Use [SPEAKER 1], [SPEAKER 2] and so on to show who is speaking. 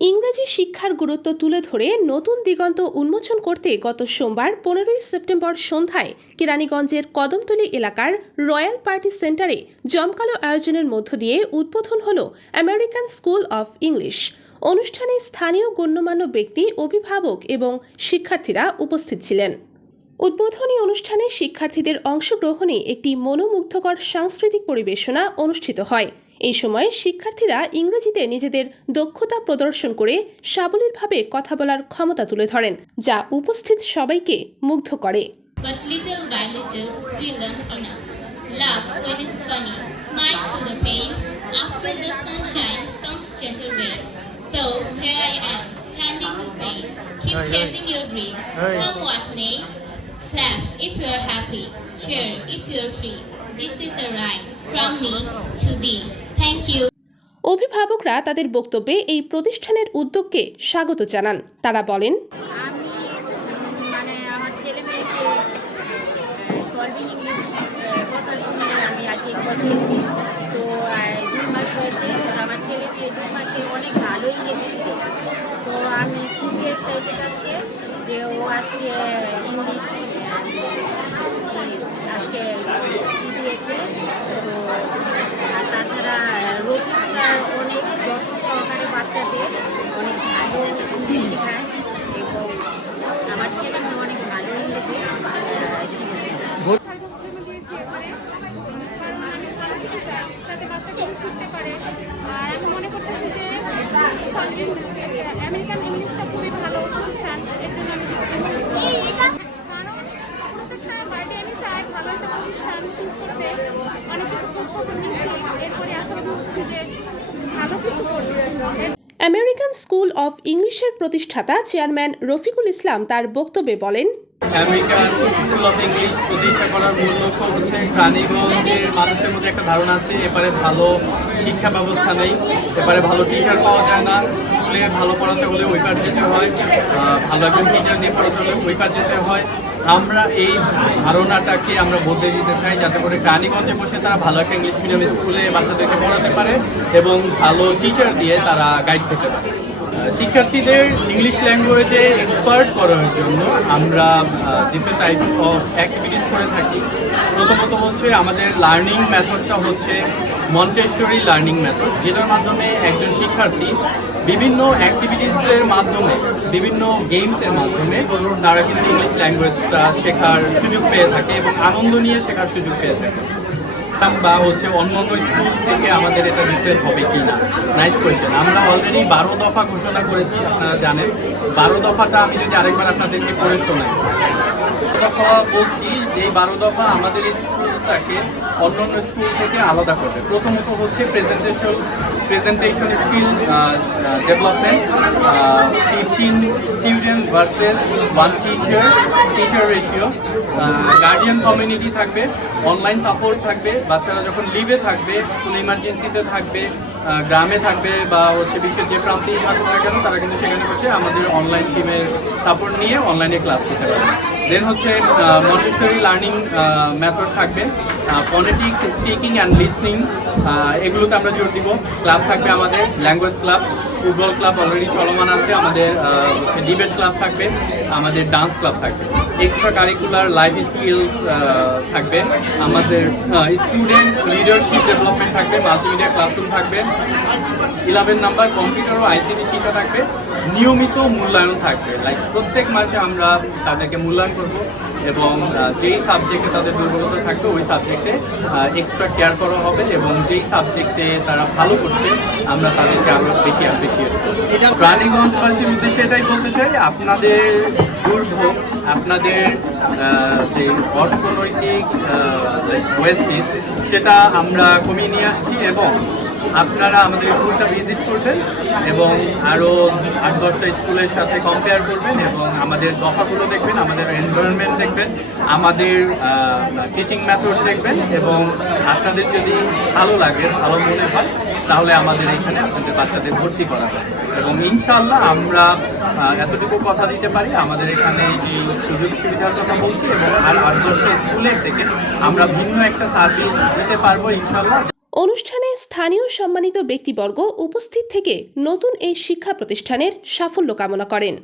[SPEAKER 1] ইংরেজি শিক্ষার গুরুত্ব তুলে ধরে নতুন দিগন্ত উন্মোচন করতে গত সোমবার পনেরোই সেপ্টেম্বর সন্ধ্যায় কেরানীগঞ্জের কদমতলী এলাকার রয়্যাল পার্টি সেন্টারে জমকালো আয়োজনের মধ্য দিয়ে উদ্বোধন হল আমেরিকান স্কুল অফ ইংলিশ। অনুষ্ঠানে স্থানীয় গণ্যমান্য ব্যক্তি, অভিভাবক এবং শিক্ষার্থীরা উপস্থিত ছিলেন। উদ্বোধনী অনুষ্ঠানে শিক্ষার্থীদের অংশগ্রহণে একটি মনোমুগ্ধকর সাংস্কৃতিক পরিবেশনা অনুষ্ঠিত হয়। এই সময় শিক্ষার্থীরা ইংরেজিতে নিজেদের দক্ষতা প্রদর্শন করে সাবলীলভাবে কথা বলার ক্ষমতা তুলে ধরেন যা উপস্থিত সবাইকে মুগ্ধ করে।
[SPEAKER 2] From me to thee. Thank you.
[SPEAKER 1] অভিভাবকরা তাদের বক্তব্যে এই প্রতিষ্ঠানের উদ্যোগকে স্বাগত জানান। তারা বলেন
[SPEAKER 3] মানে তো দুই মাস হয়েছে আমার ছেলে মেয়ে দুই মাসে অনেক ভালো ইংরেজি শিখেছে। তো আমি খুবই এক্সাইটেড আজকে যে ও আজকে ইংলিশ আজকে দিয়েছে। তো আর তাছাড়া রোগীরা অনেক যত্ন সহকারে বাচ্চাদের অনেক ভালো ইংলিশ শেখায় এবং আমার ছেলে মেয়ে অনেক ভালো ইংরেজি আহ, শিখেছে
[SPEAKER 4] যাতে বাচ্চা কিছু শিখতে পারে আর আমি মনে করতেছি যে আমেরিকান ইংলিশটা খুবই ভালো প্রতিষ্ঠান এর জন্য আমি কারণ প্রত্যেকটা বার্থডে আমি চাই ভালো একটা প্রতিষ্ঠান চুজ করতে। অনেক কিছু খোঁজ নিচ্ছি এরপরে আশা করছি যে ভালো কিছু করবে।
[SPEAKER 1] আমেরিকান স্কুল অফ ইংলিশের প্রতিষ্ঠাতা চেয়ারম্যান রফিকুল ইসলাম তার বক্তব্যে বলেন
[SPEAKER 5] আমেরিকান স্কুল অফ ইংলিশ প্রতিষ্ঠা করার মূল লক্ষ্য হচ্ছে প্রাণীগঞ্জের মানুষের মধ্যে একটা ধারণা আছে এবারে ভালো শিক্ষা ব্যবস্থা নেই এবারে ভালো টিচার পাওয়া যায় না। স্কুলে ভালো পড়াতে হলে ওই পার যেতে হয়। ভালো একজন টিচার দিয়ে পড়াতে হলে ওই পার যেতে হয়। আমরা এই ধারণাটাকে আমরা বদলে দিতে চাই যাতে করে প্রাণীগঞ্জে বসে তারা ভালো একটা ইংলিশ মিডিয়াম স্কুলে বাচ্চাদেরকে পড়াতে পারে এবং ভালো টিচার দিয়ে তারা গাইড করতে পারে। শিক্ষার্থীদের ইংলিশ ল্যাঙ্গুয়েজে এক্সপার্ট করার জন্য আমরা ডিফারেন্ট টাইপস অফ অ্যাক্টিভিটিস করে থাকি। প্রথমত হচ্ছে আমাদের লার্নিং মেথডটা হচ্ছে মন্টেশ্বরী লার্নিং মেথড যেটার মাধ্যমে একজন শিক্ষার্থী বিভিন্ন অ্যাক্টিভিটিসের মাধ্যমে, বিভিন্ন গেমসের মাধ্যমে তারা কিন্তু ইংলিশ ল্যাঙ্গুয়েজটা শেখার সুযোগ পেয়ে থাকে এবং আনন্দ নিয়ে শেখার সুযোগ পেয়ে থাকে। বা হচ্ছে অন্য অন্য স্কুল থেকে আমাদের এটা রিফেল হবে কি না নাইস কোয়েশ্চেন আমরা অলরেডি বারো দফা ঘোষণা করেছি, আপনারা জানেন। বারো দফাটা আমি যদি আরেকবার আপনাদেরকে করে শোনাই। দফা বলছি যে বারো দফা আমাদের স্কুলটাকে অন্য অন্য স্কুল থেকে আলাদা করবে। প্রথমত হচ্ছে presentation presentation skill development fifteen student versus one teacher teacher ratio guardian community থাকবে অনলাইন সাপোর্ট থাকবে, বাচ্চারা যখন লিভে থাকবে, কোনো ইমার্জেন্সিতে থাকবে গ্রামে থাকবে বা হচ্ছে বিশ্বের যে প্রান্তেই থাকুক না কেন, তারা কিন্তু সেখানে বসে আমাদের অনলাইন টিমের সাপোর্ট নিয়ে অনলাইনে ক্লাস করতে পারবে। দেন হচ্ছে মন্টেশ্বরী লার্নিং মেথড থাকবে। ফনেটিক্স স্পিকিং অ্যান্ড লিসনিং এগুলোতে আমরা জোর দিব। ক্লাব থাকবে আমাদের language club football club already চলমান আছে। আমাদের হচ্ছে ডিবেট ক্লাব থাকবে, আমাদের ডান্স ক্লাব থাকবে। এক্সট্রা কারিকুলার লাইফ স্কিলস থাকবে। আমাদের স্টুডেন্ট লিডারশিপ ডেভেলপমেন্ট থাকবে মাল্টিমিডিয়া ক্লাসরুম থাকবে। ইলেভেন নাম্বার কম্পিউটার ও আইসিটি শিক্ষা থাকবে। নিয়মিত মূল্যায়ন থাকবে। লাইক প্রত্যেক মাসে আমরা তাদেরকে মূল্যায়ন করব এবং যেই সাবজেক্টে তাদের দুর্বলতা থাকবে, ওই সাবজেক্টে এক্সট্রা কেয়ার করা হবে এবং যেই সাবজেক্টে তারা ভালো করছে, আমরা তাদেরকে আরও বেশি অ্যাপ্রিসিয়েট করব। প্রাণীগঞ্জবাসীর উদ্দেশ্যে এটাই বলতে চাই, আপনাদের দুর্ভোগ, আপনাদের যে অর্থনৈতিক ওয়েস্টেজ সেটা আমরা কমিয়ে নিয়ে আসছি এবং আপনারা আমাদের স্কুলটা ভিজিট করবেন এবং আরও আট দশটা স্কুলের সাথে কম্পেয়ার করবেন এবং আমাদের দফাগুলো দেখবেন, আমাদের এনভায়রনমেন্ট দেখবেন, আমাদের টিচিং মেথড দেখবেন এবং আপনাদের যদি ভালো লাগে, ভালো মনে হয়, তাহলে আমাদের এখানে আপনাদের বাচ্চাদের ভর্তি করা হয় এবং ইনশাআল্লাহ আমরা এতটুকু কথা দিতে পারি, আমাদের এখানে যে সুযোগ সুবিধার কথা বলছি এবং আর আট দশটা স্কুলের থেকে আমরা ভিন্ন একটা সার্ভিস দিতে পারব ইনশাআল্লাহ।
[SPEAKER 1] অনুষ্ঠানে স্থানীয় সম্মানিত ব্যক্তিবর্গ উপস্থিত থেকে নতুন এই শিক্ষা প্রতিষ্ঠানের সাফল্য কামনা করেন।